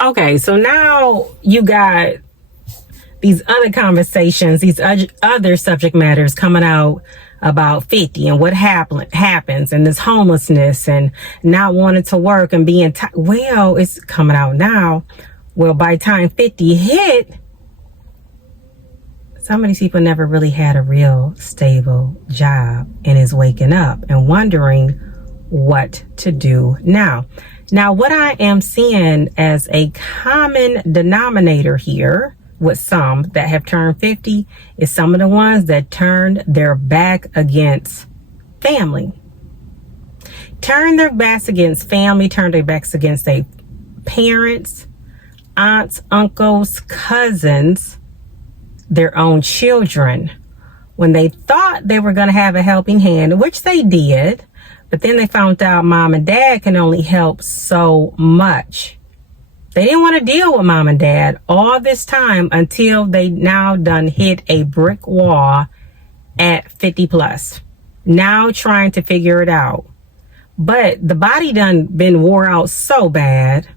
Okay, so now you got these other conversations, these other subject matters coming out about 50 and what happens and this homelessness and not wanting to work and being well, it's coming out now. Well, by the time 50 hit, some of these people never really had a real stable job and is waking up and wondering what to do now. Now, what I am seeing as a common denominator here with some that have turned 50 is some of the ones that turned their back against family. Turn their backs against family, turn their backs against their parents, aunts, uncles, cousins, their own children. When they thought they were going to have a helping hand, which they did, but then they found out mom and dad can only help so much. They didn't want to deal with mom and dad all this time until they now done hit a brick wall at 50 plus. Now trying to figure it out. But the body done been wore out so bad.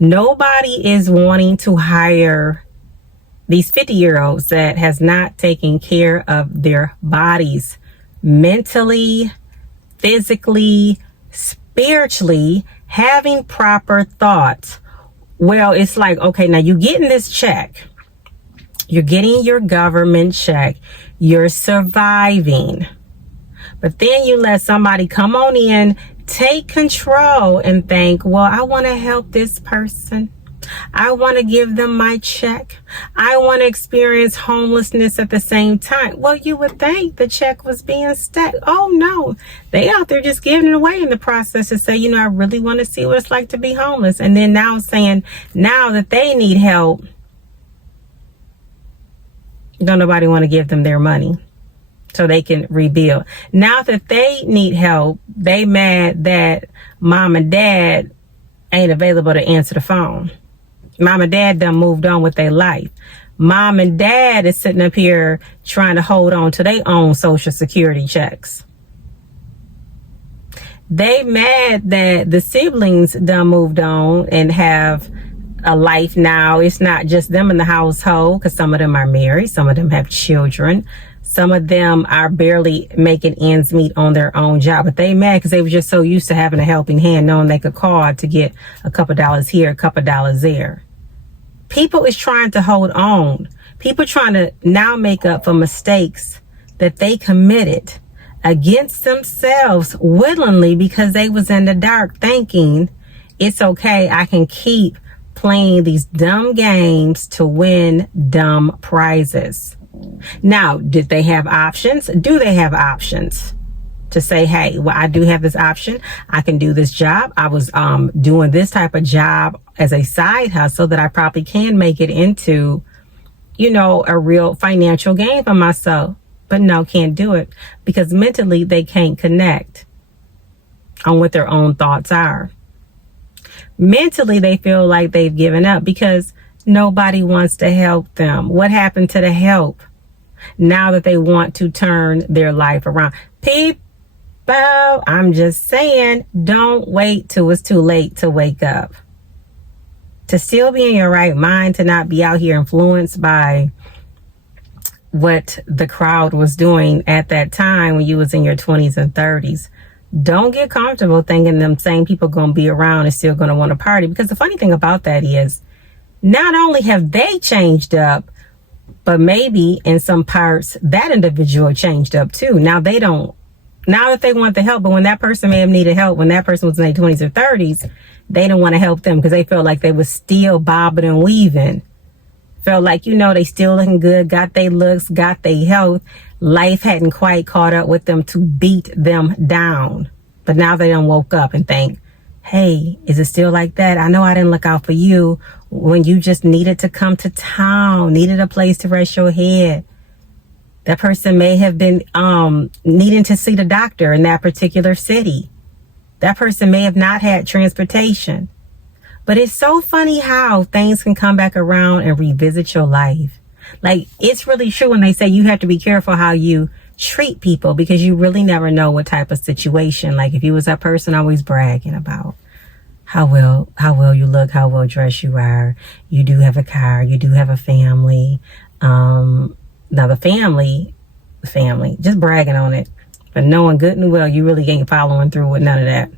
Nobody is wanting to hire these 50-year-olds that has not taken care of their bodies mentally, physically, spiritually, having proper thoughts. Well, it's like, okay, now you're getting this check. You're getting your government check. You're surviving. But then you let somebody come on in, take control and think, well, I want to help this person. I want to give them my check. I want to experience homelessness at the same time. Well, you would think the check was being stacked. Oh, no. They out there just giving it away in the process to say, you know, I really want to see what it's like to be homeless. And then now saying now that they need help, don't nobody want to give them their money so they can rebuild. Now that they need help, they mad that mom and dad ain't available to answer the phone. Mom and dad done moved on with their life. Mom and dad is sitting up here trying to hold on to their own social security checks. They mad that the siblings done moved on and have a life now. It's not just them in the household, because some of them are married. Some of them have children. Some of them are barely making ends meet on their own job. But they mad because they were just so used to having a helping hand, knowing they could call to get a couple dollars here, a couple dollars there. People is trying to hold on. People trying to now make up for mistakes that they committed against themselves willingly because they was in the dark thinking it's okay, I can keep playing these dumb games to win dumb prizes. Now, did they have options? Do they have options to say, hey, well, I do have this option. I can do this job. I was doing this type of job as a side hustle that I probably can make it into, you know, a real financial gain for myself. But no, can't do it because mentally they can't connect on what their own thoughts are. Mentally, they feel like they've given up because nobody wants to help them. What happened to the help now that they want to turn their life around? People, I'm just saying, don't wait till it's too late to wake up. To still be in your right mind, to not be out here influenced by what the crowd was doing at that time when you was in your 20s and 30s. Don't get comfortable thinking them same people going to be around and still going to want to party. Because the funny thing about that is, not only have they changed up, but maybe in some parts that individual changed up too. Now they don't, now that they want the help, but when that person may have needed help, when that person was in their 20s or 30s, they didn't want to help them because they felt like they was still bobbing and weaving. Felt like, you know, they still looking good, got their looks, got their health. Life hadn't quite caught up with them to beat them down. But now they done woke up and think, hey, is it still like that? I know I didn't look out for you when you just needed to come to town, needed a place to rest your head. That person may have been needing to see the doctor in that particular city. That person may have not had transportation. But it's so funny how things can come back around and revisit your life. Like, it's really true when they say you have to be careful how you treat people because you really never know what type of situation. Like, if you was that person always bragging about, how well you look, how well dressed you are. You do have a car, you do have a family. Now the family, just bragging on it, but knowing good and well you really ain't following through with none of that.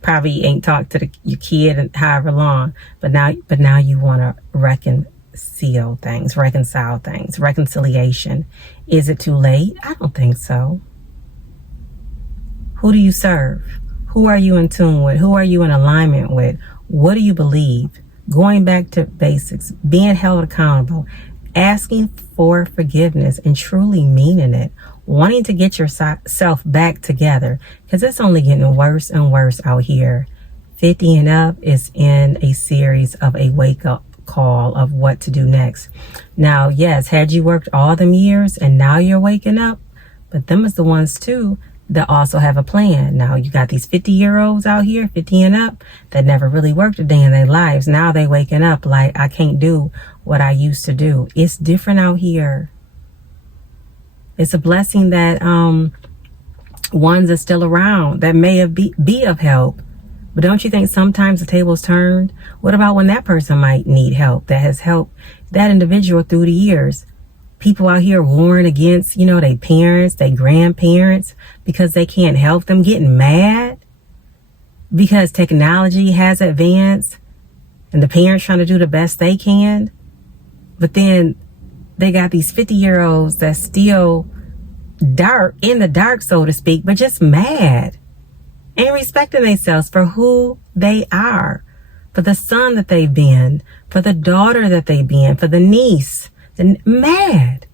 Probably ain't talked to your kid in however long, but now you want to reconcile things. Reconciliation. Is it too late? I don't think so. Who do you serve? Who are you in tune with? Who are you in alignment with? What do you believe? Going back to basics, being held accountable, asking for forgiveness and truly meaning it, wanting to get yourself back together, because it's only getting worse and worse out here. 50 and up is in a series of a wake-up call of what to do next. Now, yes, had you worked all them years and now you're waking up, but them is the ones too that also have a plan. Now you got these 50-year-olds out here, 50 and up, that never really worked a day in their lives. Now they waking up like, I can't do what I used to do. It's different out here. It's a blessing that ones are still around that may be of help. But don't you think sometimes the table's turned? What about when that person might need help that has helped that individual through the years? People out here warring against, their parents, their grandparents, because they can't help them, getting mad because technology has advanced and the parents trying to do the best they can. But then they got these 50-year-olds that's still in the dark, so to speak, but just mad and respecting themselves for who they are, for the son that they've been, for the daughter that they've been, for the niece. Mad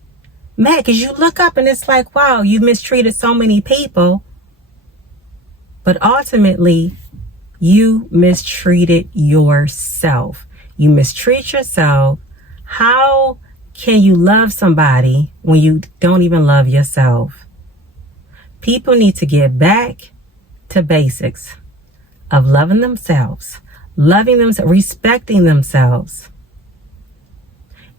because you look up and it's like, wow, you mistreated so many people, but ultimately you mistreated yourself. You mistreat yourself. How can you love somebody when you don't even love yourself? People need to get back to basics of loving themselves, respecting themselves.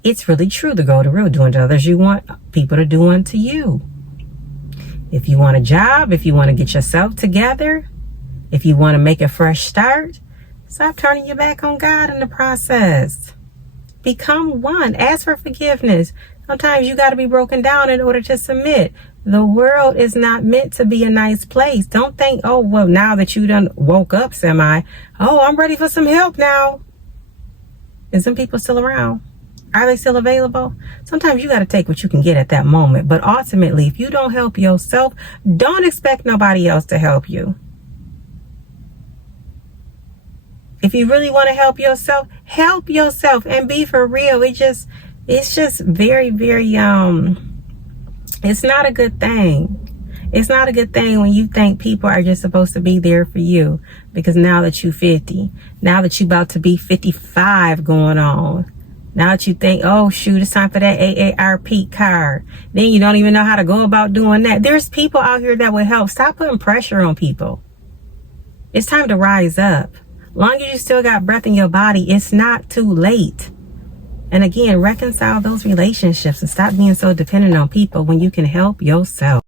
It's really true to go to real, doing to others you want people to do unto you. If you want a job, if you want to get yourself together, if you want to make a fresh start, stop turning your back on God in the process. Become one. Ask for forgiveness. Sometimes you got to be broken down in order to submit. The world is not meant to be a nice place. Don't think, oh, well, now that you done woke up I'm ready for some help now. Is some people still around? Are they still available? Sometimes you got to take what you can get at that moment. But ultimately, if you don't help yourself, don't expect nobody else to help you. If you really want to help yourself and be for real. It's just very, very, it's not a good thing. It's not a good thing when you think people are just supposed to be there for you, because now that you're 50, now that you're about to be 55 going on, now that you think, oh shoot, it's time for that AARP card, then you don't even know how to go about doing that. There's people out here that will help. Stop putting pressure on people. It's time to rise up. Long as you still got breath in your body, it's not too late. And again, reconcile those relationships and stop being so dependent on people when you can help yourself.